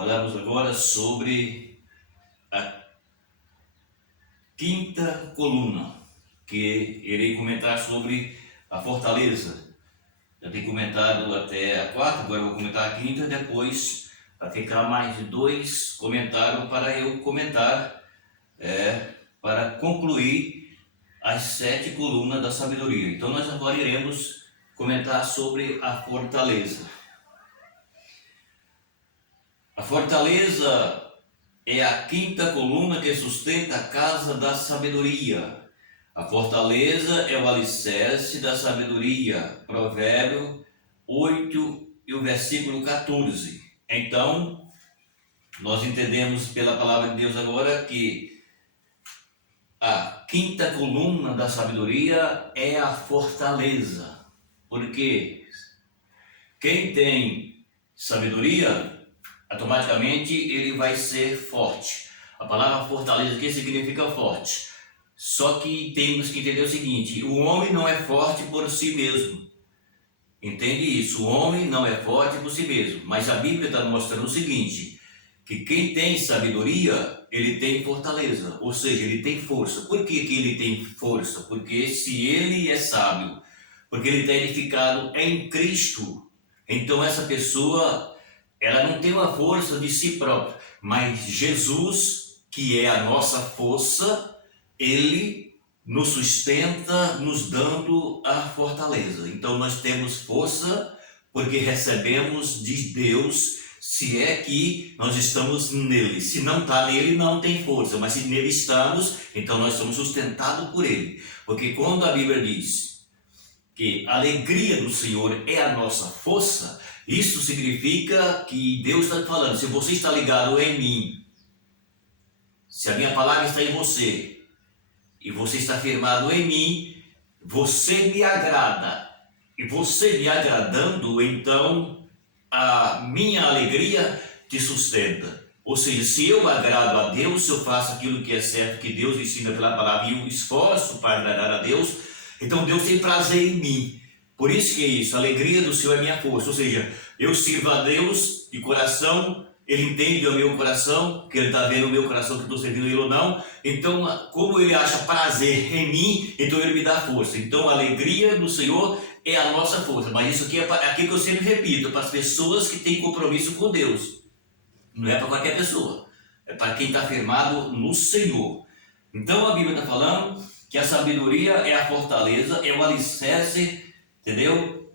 Falamos agora sobre a quinta coluna, que irei comentar sobre a fortaleza. Já tenho comentado até a quarta, agora vou comentar a quinta, depois vai ficar mais de 2 comentários para eu comentar, para concluir as 7 colunas da sabedoria. Então nós agora iremos comentar sobre a fortaleza. A fortaleza é a quinta coluna que sustenta a casa da sabedoria. A fortaleza é o alicerce da sabedoria. Provérbio 8 e o versículo 14. Então, nós entendemos pela palavra de Deus agora que a quinta coluna da sabedoria é a fortaleza. Porque quem tem sabedoria, automaticamente ele vai ser forte. A palavra fortaleza aqui significa forte. Só que temos que entender o seguinte: o homem não é forte por si mesmo. Entende isso? O homem não é forte por si mesmo. Mas a Bíblia está mostrando o seguinte: que quem tem sabedoria, ele tem fortaleza. Ou seja, ele tem força. Por que ele tem força? Porque se ele é sábio, porque ele está edificado em Cristo, então essa pessoa, ela não tem uma força de si própria, mas Jesus, que é a nossa força, ele nos sustenta, nos dando a fortaleza. Então nós temos força porque recebemos de Deus, se é que nós estamos nele. Se não está nele, não tem força, mas se nele estamos, então nós somos sustentados por ele. Porque quando a Bíblia diz que a alegria do Senhor é a nossa força, isso significa que Deus está falando: se você está ligado em mim, se a minha palavra está em você, e você está firmado em mim, você me agrada. E você me agradando, então a minha alegria te sustenta. Ou seja, se eu agrado a Deus, se eu faço aquilo que é certo, que Deus ensina pela palavra, e eu esforço para agradar a Deus, então Deus tem prazer em mim. Por isso que é isso, a alegria do Senhor é minha força. Ou seja, eu sirvo a Deus de coração, Ele entende o meu coração, que Ele está vendo o meu coração, que estou servindo Ele ou não. Então, como Ele acha prazer em mim, então Ele me dá força. Então, a alegria do Senhor é a nossa força. Mas isso aqui é aquilo que eu sempre repito, para as pessoas que têm compromisso com Deus. Não é para qualquer pessoa, é para quem está firmado no Senhor. Então, a Bíblia está falando que a sabedoria é a fortaleza, é o alicerce, entendeu?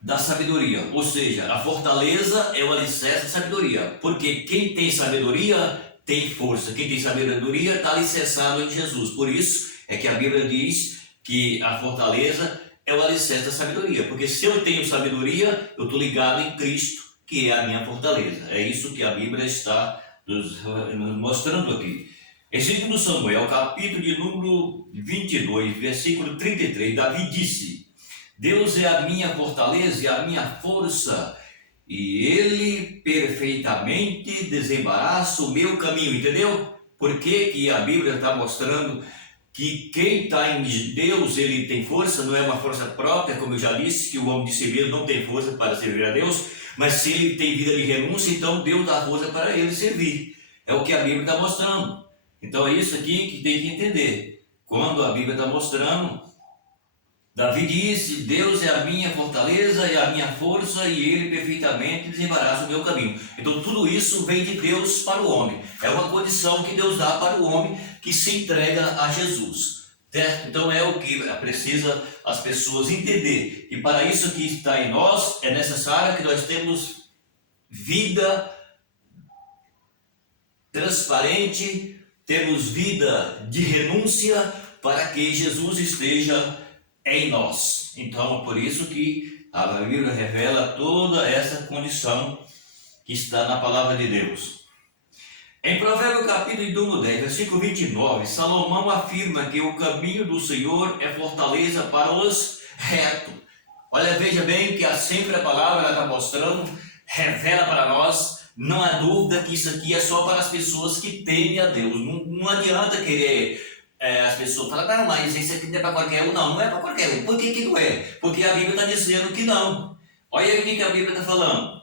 Da sabedoria. Ou seja, a fortaleza é o alicerce da sabedoria. Porque quem tem sabedoria tem força. Quem tem sabedoria está alicerçado em Jesus. Por isso é que a Bíblia diz que a fortaleza é o alicerce da sabedoria. Porque se eu tenho sabedoria, eu estou ligado em Cristo, que é a minha fortaleza. É isso que a Bíblia está nos mostrando aqui. Em 2 Samuel, capítulo de número 22, versículo 33, Davi disse: Deus é a minha fortaleza e a minha força, e Ele perfeitamente desembaraça o meu caminho. Entendeu? Por que a Bíblia está mostrando que quem está em Deus, ele tem força? Não é uma força própria, como eu já disse, que o homem de si mesmo não tem força para servir a Deus, mas se ele tem vida de renúncia, então Deus dá força para ele servir. É o que a Bíblia está mostrando. Então é isso aqui que tem que entender. Quando a Bíblia está mostrando, Davi disse: Deus é a minha fortaleza e a minha força, e Ele perfeitamente desembaraça o meu caminho. Então tudo isso vem de Deus para o homem. É uma condição que Deus dá para o homem que se entrega a Jesus. Certo? Então é o que precisa as pessoas entender. E para isso que está em nós, é necessário que nós temos vida transparente, temos vida de renúncia, para que Jesus esteja em nós. Então, por isso que a Bíblia revela toda essa condição que está na palavra de Deus. Em Provérbio capítulo número 10, versículo 29, Salomão afirma que o caminho do Senhor é fortaleza para os retos. Olha, veja bem que sempre a palavra está mostrando, revela para nós. Não há dúvida que isso aqui é só para as pessoas que temem a Deus. Não adianta querer as pessoas falam: não, mas isso aqui não é para qualquer um. Não, não é para qualquer um. Por que não é? Porque a Bíblia está dizendo que não. Olha aí o que a Bíblia está falando.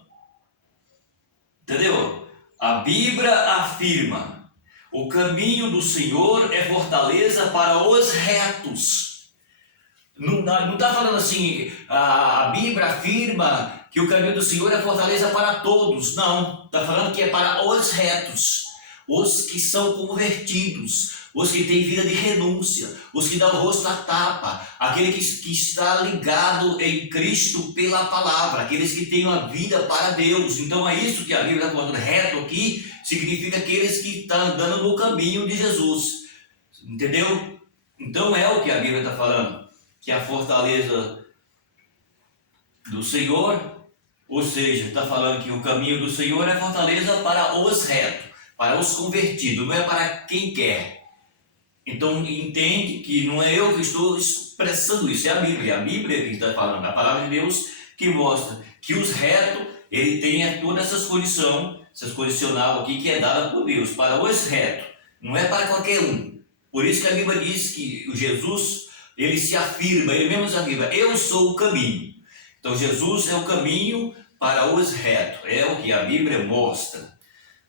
A Bíblia afirma: o caminho do Senhor é fortaleza para os retos. Não está falando assim, a Bíblia afirma que o caminho do Senhor é fortaleza para todos. Não, está falando que é para os retos, os que são convertidos, os que têm vida de renúncia, os que dão o rosto à tapa, aquele que está ligado em Cristo pela palavra, aqueles que têm uma vida para Deus. Então é isso que a Bíblia está falando. Reto aqui significa aqueles que estão andando no caminho de Jesus, entendeu? Então é o que a Bíblia está falando, que a fortaleza do Senhor, ou seja, está falando que o caminho do Senhor é fortaleza para os retos, para os convertidos, não é para quem quer. Então entende que não é eu que estou expressando isso, é a Bíblia que está falando, a palavra de Deus, que mostra que os retos, ele tem todas essas condições, essas condicional aqui que é dada por Deus, para os retos, não é para qualquer um. Por isso que a Bíblia diz que o Jesus, ele se afirma, ele mesmo se afirma: eu sou o caminho. Então Jesus é o caminho para os retos, é o que a Bíblia mostra,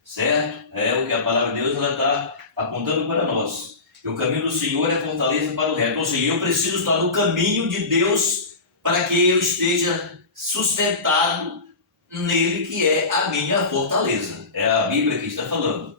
certo? É o que a palavra de Deus está apontando para nós. O caminho do Senhor é fortaleza para o reto. Ou seja, eu preciso estar no caminho de Deus para que eu esteja sustentado nele, que é a minha fortaleza. É a Bíblia que está falando.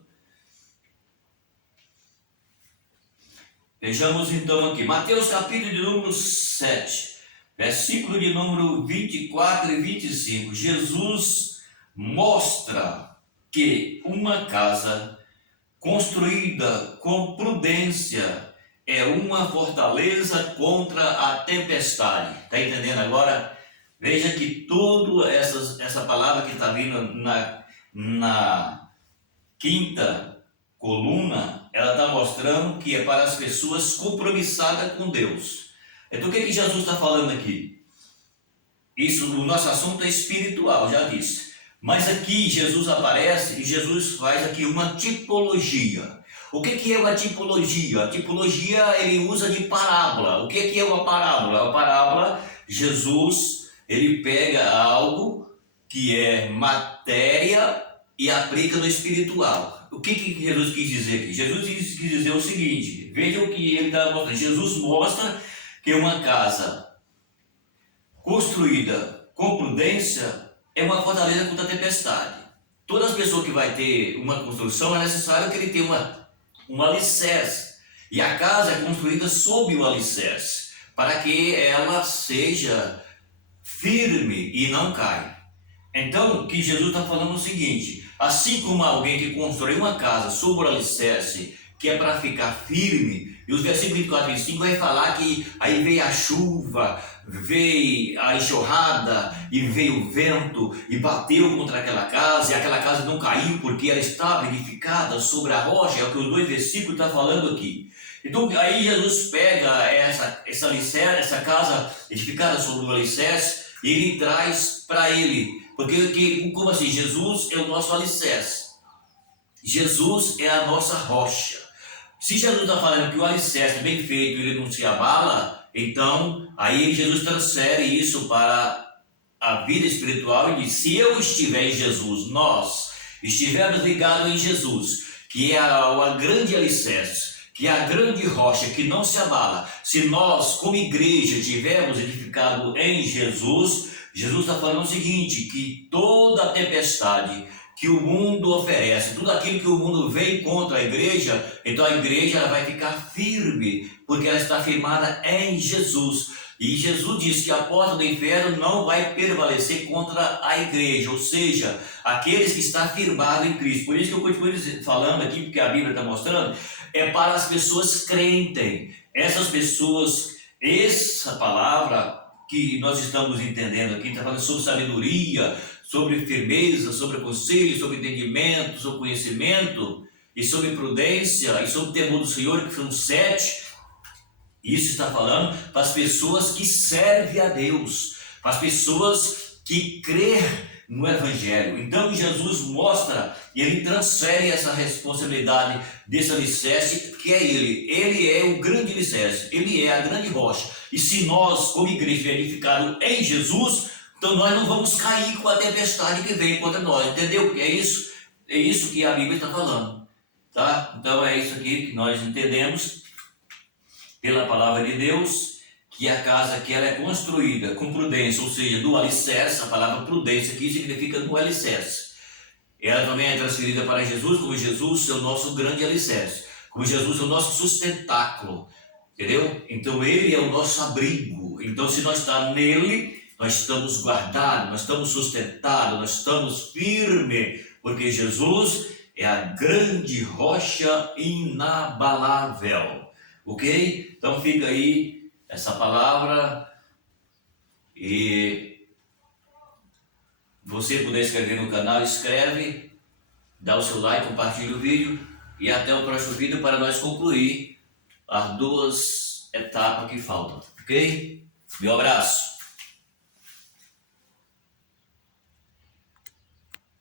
Vejamos então aqui, Mateus capítulo de número 7, versículo de número 24 e 25. Jesus mostra que uma casa construída com prudência é uma fortaleza contra a tempestade. Está entendendo agora? Veja que toda essa palavra que está vindo na quinta coluna, ela está mostrando que é para as pessoas compromissadas com Deus. Então o que Jesus está falando aqui? Isso, o nosso assunto é espiritual, já disse. Mas aqui Jesus aparece e Jesus faz aqui uma tipologia. O que é uma tipologia? A tipologia ele usa de parábola. O que é uma parábola? A parábola, Jesus, ele pega algo que é matéria e aplica no espiritual. O que Jesus quis dizer aqui? Jesus quis dizer o seguinte, veja o que ele está mostrando. Jesus mostra que uma casa construída com prudência é uma fortaleza contra a tempestade. Todas as pessoas que vai ter uma construção é necessário que ele tenha um alicerce. E a casa é construída sob o alicerce, para que ela seja firme e não caia. Então, o que Jesus está falando é o seguinte: assim como alguém que constrói uma casa sob o alicerce, que é para ficar firme, e os versículos 24 e 25 vai falar que aí veio a chuva, veio a enxurrada e veio o vento e bateu contra aquela casa, e aquela casa não caiu porque ela estava edificada sobre a rocha. É o que os dois versículos estão falando aqui. Então aí Jesus pega essa casa edificada sobre o alicerce e ele traz para ele, porque como assim? Jesus é o nosso alicerce, Jesus é a nossa rocha. Se Jesus está falando que o alicerce bem feito ele não se abala, então aí Jesus transfere isso para a vida espiritual e diz: se eu estiver em Jesus, nós estivermos ligados em Jesus, que é a grande alicerce, que é a grande rocha que não se abala, se nós como igreja estivermos edificados em Jesus, Jesus está falando o seguinte, que toda a tempestade que o mundo oferece, tudo aquilo que o mundo vem contra a igreja, então a igreja ela vai ficar firme, porque ela está firmada em Jesus. E Jesus diz que a porta do inferno não vai prevalecer contra a igreja, ou seja, aqueles que estão firmados em Cristo. Por isso que eu continuo falando aqui, porque a Bíblia está mostrando, é para as pessoas crentes. Essas pessoas, essa palavra que nós estamos entendendo aqui, está falando sobre sabedoria, sobre firmeza, sobre conselho, sobre entendimento, sobre conhecimento, e sobre prudência, e sobre temor do Senhor, que são 7. Isso está falando para as pessoas que servem a Deus, para as pessoas que creem no Evangelho. Então Jesus mostra e ele transfere essa responsabilidade desse alicerce, que é ele. Ele é o grande alicerce, ele é a grande rocha. E se nós, como igreja, edificados em Jesus, então nós não vamos cair com a tempestade que vem contra nós, entendeu o que é isso? É isso que a Bíblia está falando, tá? Então é isso aqui que nós entendemos pela palavra de Deus, que a casa que ela é construída com prudência, ou seja, do alicerce. A palavra prudência aqui significa do alicerce. Ela também é transferida para Jesus, como Jesus é o nosso grande alicerce, como Jesus é o nosso sustentáculo, entendeu? Então ele é o nosso abrigo. Então se nós estamos nele, nós estamos guardados, nós estamos sustentados, nós estamos firmes, porque Jesus é a grande rocha inabalável, ok? Então fica aí essa palavra, e você puder escrever no canal, escreve, dá o seu like, compartilha o vídeo, e até o próximo vídeo para nós concluir as 2 etapas que faltam, ok? Meu abraço!